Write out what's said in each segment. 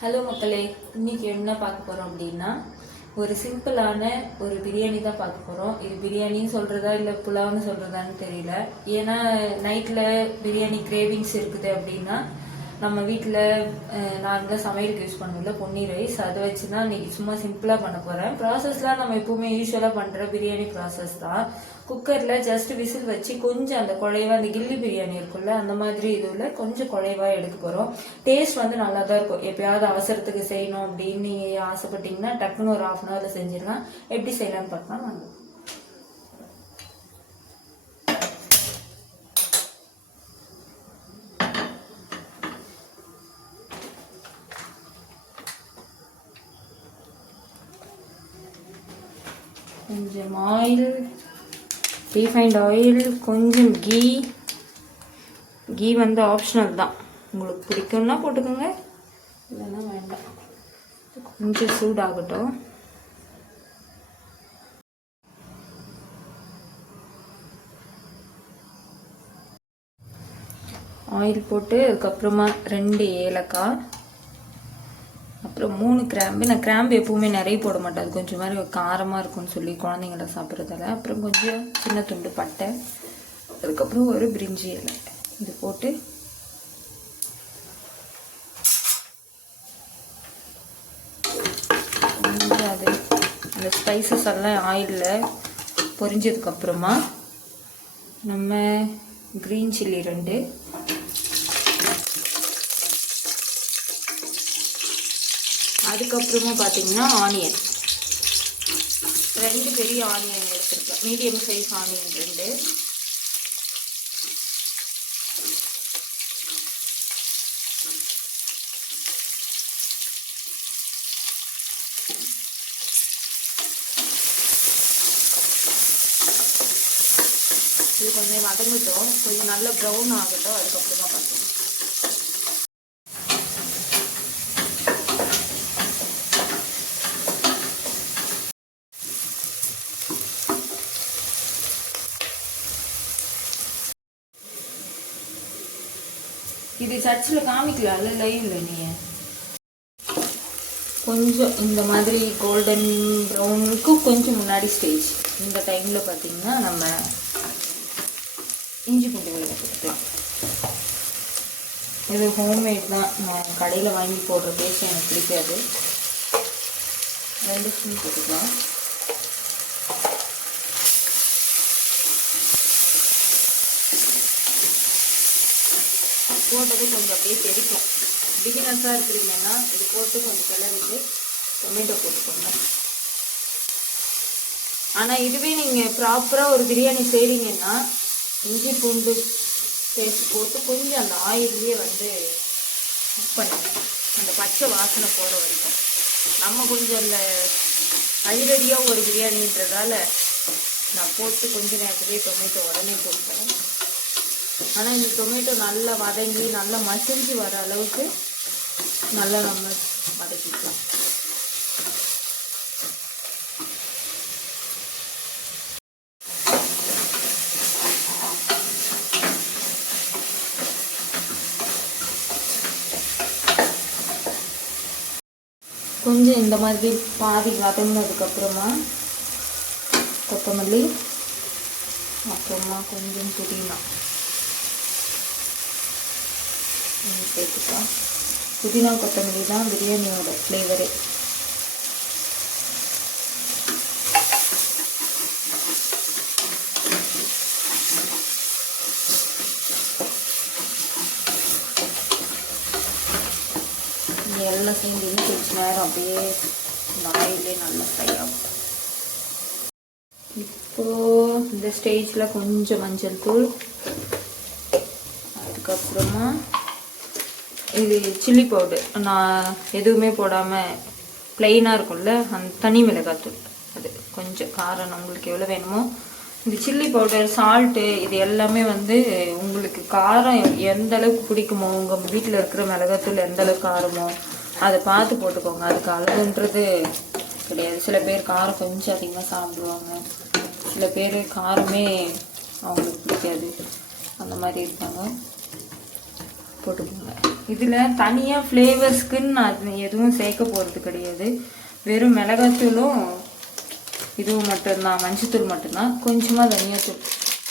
Hello மக்களே, இன்னைக்கு என்ன பார்க்க போகிறோம் அப்படின்னா ஒரு சிம்பிளான ஒரு பிரியாணி தான் பார்க்க போகிறோம். இது பிரியாணின்னு சொல்கிறதா இல்லை புலாவ்னு சொல்கிறதான்னு தெரியல. ஏன்னா நைட்டில் பிரியாணி கிரேவிங்ஸ் இருக்குது அப்படின்னா நம்ம வீட்டில் நார்மலாக சமையலுக்கு யூஸ் பண்ணுவோம்ல பொன்னி ரைஸ், அதை வச்சு தான் இன்னைக்கு சும்மா சிம்பிளாக பண்ண போகிறேன். ப்ராசஸ்லாம் நம்ம எப்பவுமே யூஸ்வலாக பண்ணுற பிரியாணி ப்ராசஸ் தான். குக்கரில் ஜஸ்ட் விசில் வச்சு கொஞ்சம் அந்த குழைவா அந்த கில்லி பிரியாணி இருக்குல்ல அந்த மாதிரி இதுல கொஞ்சம் குழைவா எடுக்க போகிறோம். டேஸ்ட் வந்து நல்லா தான் இருக்கும். எப்பயாவது அவசரத்துக்கு செய்யணும் அப்படின்னு நீங்கள் ஆசைப்பட்டீங்கன்னா டக்குன்னு ஒரு 1/2 hourல செஞ்சிடலாம். எப்படி செய்யலாம்னு பார்க்கலாம் வாங்க. கொஞ்சம் ஆயில், ரீஃபைண்ட் ஆயில், கொஞ்சம் கீ வந்து ஆப்ஷனல் தான். உங்களுக்கு பிடிக்கும்னா போட்டுக்கோங்க, இல்லைன்னா வேண்டாம். கொஞ்சம் சூடாகட்டும். ஆயில் போட்டு அதுக்கப்புறமா 2 ஏலக்காய், அப்புறம் 3 கிராம்பு. நான் கிராம்பு எப்பவுமே நிறைய போட மாட்டேன், அது கொஞ்சம் மாதிரி காரமாக இருக்கும்னு சொல்லி குழந்தைங்கள சாப்பிட்றதால. அப்புறம் கொஞ்சம் சின்ன துண்டு பட்டை, அதுக்கப்புறம் ஒரு பிரிஞ்சி இலை. இது போட்டு கொஞ்சம் அது அந்த ஸ்பைசஸ் எல்லாம் ஆயிலில் பொரிஞ்சதுக்கப்புறமா நம்ம க்ரீன் சில்லி 2, அதுக்கப்புறமா பார்த்தீங்கன்னா ஆனியன் 2 பெரிய ஆனியன் எடுத்துருக்கேன், மீடியம் சைஸ் ஆனியன் 2. இது கொஞ்சம் வதங்கட்டும், கொஞ்சம் நல்ல ப்ரௌன் ஆகட்டும், அதுக்கப்புறமா பார்க்கலாம். இது சர்ச்சில் காமிக்கலாம்ல லைவ்ல. நீங்கள் கொஞ்சம் இந்த மாதிரி கோல்டன் ப்ரௌனுக்கு கொஞ்சம் முன்னாடி ஸ்டேஜ், இந்த டைமில் பார்த்தீங்கன்னா நம்ம இஞ்சி பூண்டு விழுது போட்டுக்கலாம். இது ஹோம்மேட் தான், நான் கடையில் வாங்கி போடுற டேஸ்ட் எனக்கு பிடிக்காது. 2 ஸ்பூன் போட்டுக்கலாம். போட்டது கொஞ்சம் அப்படியே தெரிக்கும். பிகினர்ஸாக இருக்கிறீங்கன்னா இது போட்டு கொஞ்சம் கிளறிட்டு டொமேட்டோ போட்டுக்கோங்க. ஆனால் இதுவே நீங்கள் ப்ராப்பராக ஒரு பிரியாணி செய்கிறீங்கன்னா இஞ்சி பூண்டு பேஸ்ட் போட்டு கொஞ்சம் அந்த ஆயிலே வந்து குக் பண்ணுங்க, அந்த பச்சை வாசனை போகிற வரைக்கும். நம்ம கொஞ்சம் அந்த அதிரடியாக ஒரு பிரியாணின்றதால நான் போட்டு கொஞ்ச நேரத்துலேயே டொமேட்டோ உடனே போட்டேன். ஆனால் இந்த டொமேட்டோ நல்லா வதங்கி நல்லா மசிஞ்சு வர அளவுக்கு நல்லா நம்ம வதக்கிக்கலாம். கொஞ்சம் இந்த மாதிரி பாதி வதங்கினதுக்கப்புறமா கொத்தமல்லி, அப்புறமா கொஞ்சம் புதினா சேர்த்துக்கலாம். புதினா கொத்தமல்லி தான் பிரியாணியோட ஃப்ளேவரே. எல்லாம் சேர்ந்து கொஞ்சம் நேரம் அப்படியே ஆயிலே நல்லா ஃப்ரை ஆகும். இப்போது இந்த ஸ்டேஜில் கொஞ்சம் மஞ்சள் தூள், அதுக்கப்புறமா இது சில்லி பவுடர். நான் எதுவுமே போடாமல் ப்ளெயினாக இருக்கும்ல அந்த தனி மிளகாத்தூள், அது கொஞ்சம் காரம் உங்களுக்கு எவ்வளோ வேணுமோ. இந்த சில்லி பவுடர், சால்ட்டு, இது எல்லாமே வந்து உங்களுக்கு காரம் எந்த அளவுக்கு பிடிக்குமோ, உங்கள் வீட்டில் இருக்கிற மிளகாத்தூள் எந்த அளவுக்கு காரமோ அதை பார்த்து போட்டுக்கோங்க. அதுக்கு அளவுன்றது கிடையாது. சில பேர் காரம் கொஞ்சம் அதிகமாக சாப்பிடுவாங்க, சில பேர் காரமே அவங்களுக்கு பிடிக்காது, அந்த மாதிரி இருக்காங்க. போட்டுக்கோங்க. இதில் தனியாக ஃப்ளேவர்ஸ்க்குன்னு நான் எதுவும் சேர்க்க போகிறது கிடையாது. வெறும் மிளகாத்தூளும் இதுவும் மட்டும்தான், மஞ்சத்தூள் மட்டும்தான், கொஞ்சமாக தனியாத்தூள்.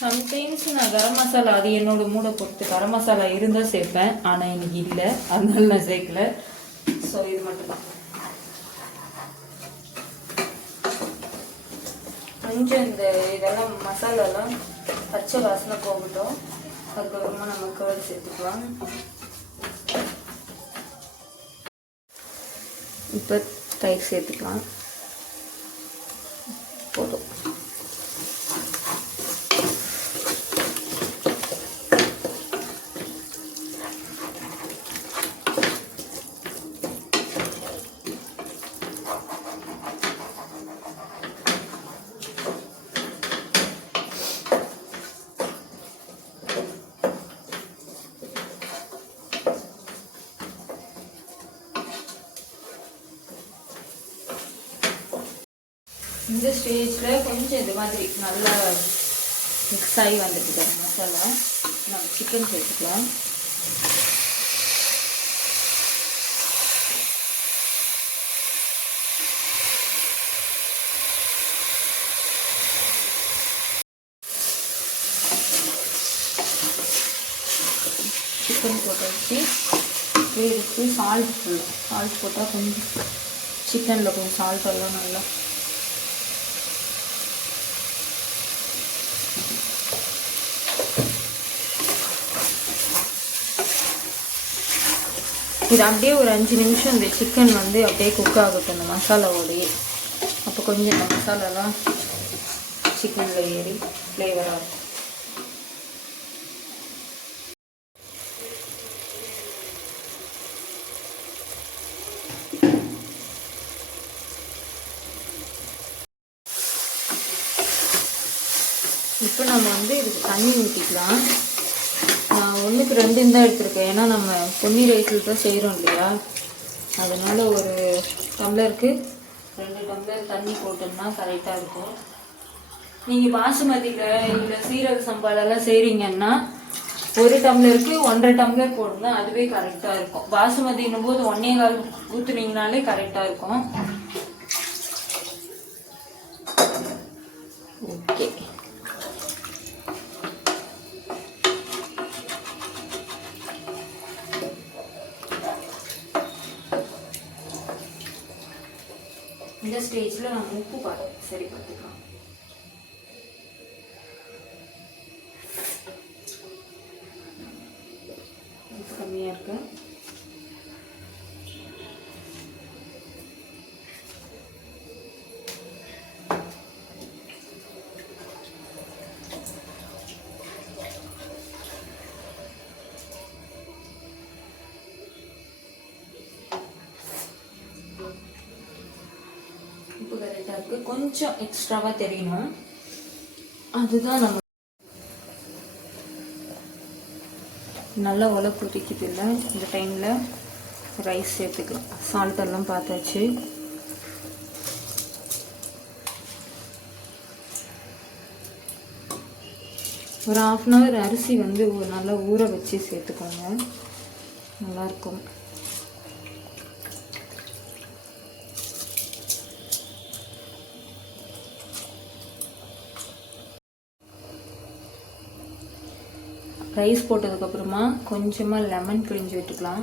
சம்டைம்ஸ் நான் கரம் மசாலா, அது என்னோட மூடை பொறுத்து, கரம் மசாலா இருந்தால் சேர்ப்பேன். ஆனால் இன்னைக்கு இல்லை, அதனால நான் சேர்க்கல. ஸோ இது மட்டும்தான். கொஞ்சம் இதெல்லாம் மசாலாலாம் பச்சை வாசனை போகட்டும். அதுக்கப்புறமா நம்ம கர்டு சேர்த்துக்கலாம். இப்போ தயிர் சேர்த்துக்கலாம். போதும். இந்த ஸ்டேஜில் கொஞ்சம் இது மாதிரி நல்லா மிக்ஸ் ஆகி வந்துட்டு மசாலா, நம்ம சிக்கன் சேர்த்துக்கலாம். சிக்கன் போட்டாச்சு. இதுக்கு சால்ட் போட்டால் கொஞ்சம் சிக்கனில் கொஞ்சம் சால்ட்டெல்லாம் நல்லா இது அப்படியே ஒரு 5 நிமிஷம் இந்த சிக்கன் வந்து அப்படியே குக் ஆகட்டும் இந்த மசாலாவோடையே. அப்போ கொஞ்சம் இந்த மசாலாலாம் சிக்கனில் ஏறி ஃப்ளேவராக இருக்கும். இப்போ நம்ம வந்து இதுக்கு தண்ணி ஊற்றிக்கலாம். நான் 1க்கு 2 தான் எடுத்திருக்கேன். ஏன்னா நம்ம பொன்னி ரைஸில் தான் செய்கிறோம் இல்லையா, அதனால் ஒரு டம்ளருக்கு 2 டம்ளர் தண்ணி போட்டோம்னா கரெக்டாக இருக்கும். நீங்கள் பாசுமதியில் இல்லை சீரக சம்பாலெல்லாம் செய்கிறீங்கன்னா 1 டம்ளருக்கு 1.5 டம்ளர் போடுங்க, அதுவே கரெக்டாக இருக்கும். பாசுமதின்னும் போது 1.25 ஊற்றுனீங்கனாலே கரெக்டாக இருக்கும். ஓகே, இந்த ஸ்டேஜில் நம்ம உப்பு சரி பார்த்துக்கலாம். கம்மியாக இருக்கு. உப்பு கரெக்டாக இருக்குது. கொஞ்சம் எக்ஸ்ட்ராவாக தெரியணும், அதுதான் நம்ம நல்லா உலப்பு கொதிக்குது இல்லை. இந்த டைமில் ரைஸ் சேர்த்துக்கலாம். சால்ட்டெல்லாம் பார்த்தாச்சு. ஒரு 1/2 hour அரிசி வந்து நல்லா ஊற வச்சு சேர்த்துக்கோங்க, நல்லாயிருக்கும். ரைஸ் போட்டதுக்கப்புறமா கொஞ்சமாக லெமன் பிழிஞ்சு விட்டுக்கலாம்.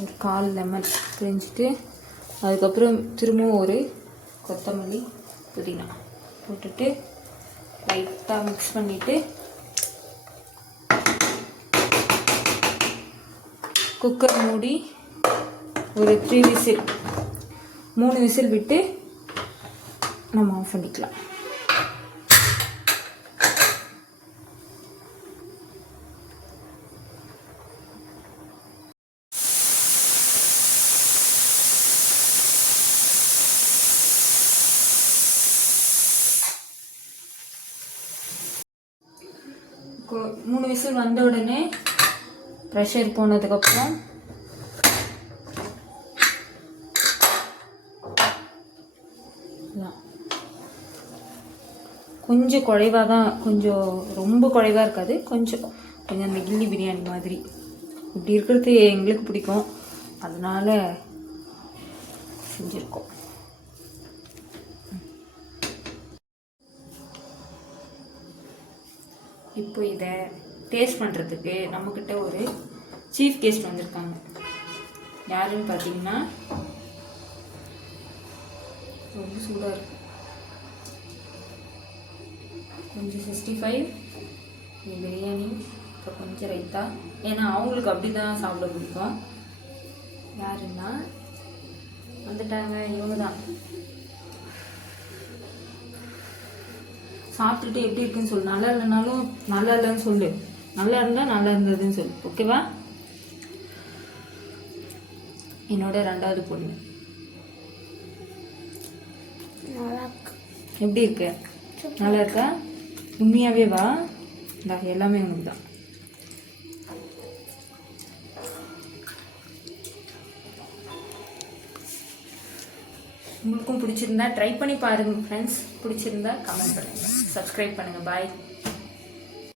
ஒரு 1/4 லெமன் பிழிஞ்சிட்டு அதுக்கப்புறம் திரும்பவும் ஒரு கொத்தமல்லி புதினா போட்டுட்டு லைட்டாக மிக்ஸ் பண்ணிவிட்டு குக்கர் மூடி ஒரு 3 விசில் விட்டு நம்ம ஆஃப் பண்ணிக்கலாம். மூணு விசில் வந்த உடனே ப்ரெஷர் போனதுக்கப்புறம் கொஞ்சம் குழைவாக தான், கொஞ்சம் ரொம்ப குழைவாக இருக்காது, கொஞ்சம் கொஞ்சம் அந்த கில்லி பிரியாணி மாதிரி இப்படி இருக்கிறது எங்களுக்கு பிடிக்கும், அதனால செஞ்சுருக்கோம். இப்போ இதை டேஸ்ட் பண்ணுறதுக்கு நம்மக்கிட்ட ஒரு சீஃப் கெஸ்ட் வந்திருக்காங்க. யாருன்னு பார்த்தீங்கன்னா ரொம்ப சூடாக இருக்கு. கொஞ்சம் 65 பிரியாணி, இப்போ கொஞ்சம் ரைத்தா, ஏன்னா அவங்களுக்கு அப்படி தான் சாப்பிட பிடிக்கும். யாருன்னா வந்துட்டாங்க, இவங்க தான். சாப்பிட்டுட்டு எப்படி இருக்குன்னு சொல்லு. நல்லா இல்லைனாலும் நல்லா இல்லைன்னு சொல்லு, நல்லா இருந்தால் நல்லா இருந்ததுன்னு சொல்லு, ஓகேவா? என்னோட 2வது பொண்ணு. எப்படி இருக்கு? நல்லா இருக்கா? உண்மையாவே வா, இந்த எல்லாமே உனக்கு தான். உங்களுக்கும் பிடிச்சிருந்தா ட்ரை பண்ணி பாருங்க ஃப்ரெண்ட்ஸ். பிடிச்சிருந்தா கமெண்ட் பண்ணுங்க, சப்ஸ்கிரைப் பண்ணுங்க. பாய்.